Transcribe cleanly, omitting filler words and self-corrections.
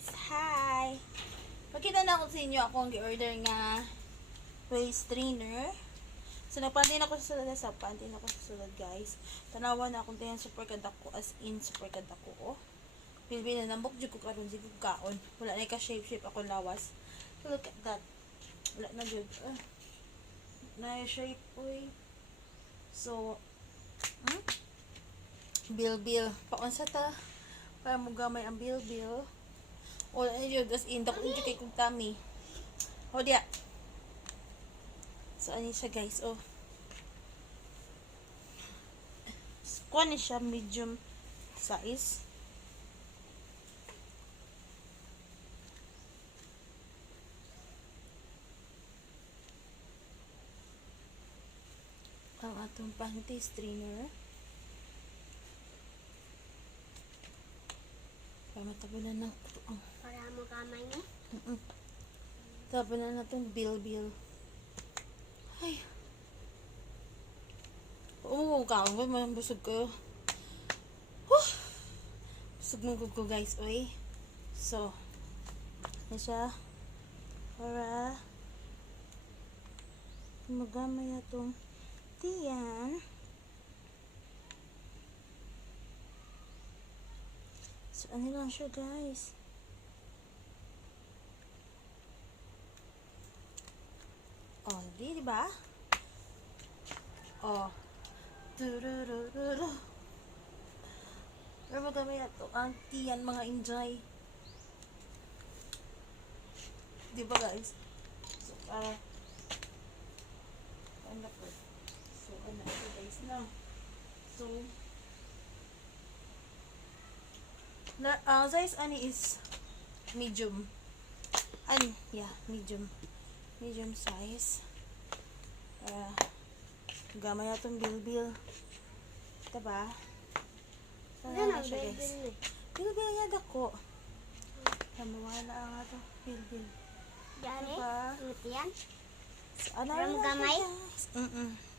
guys! Hi! Pakita na ako sa inyo ako ang gi-order nga waist trainer. So, nagpantin ako sa sulod pantin ako sa sulod guys. Tanawan na akong tayan super kadako as in super kadako. Oh. Pilbi na nambok dyan ko karon sigug kaon. Wala na ka-shape ako lawas. So, look at that. Wala na dyan. Na-shape oy. So, Bil. Paunsa ta? Para mo gamay ang bil. Wala na dyan. As in, dako dyan kay kong tummy. O diya. So, ano siya guys, oh. Kuha na siya, medium size. Ang atong panty strainer. Para matabunan ng Para mo kamay niya? Tabunan na itong bil. Ay. Kaon ko, busog ko. Busog mo ko guys, oy. So, yan siya. Para magamay na itong tiyan. So, ano lang siya guys. Oh, di ba? Oh. Tururururu. Pero magamay na ito. Ang tiyan mga enjoy. Di ba guys? So, para ano po. So, ano ito guys na. So, size ani is medium. Yeah, medium size. Gamay na itong bil. Diba? Sana na siya guys. Bil yan ako. Mawala ang ato bil. Dari? Diba? Ngitian? So, ano Para na magamay? siya guys.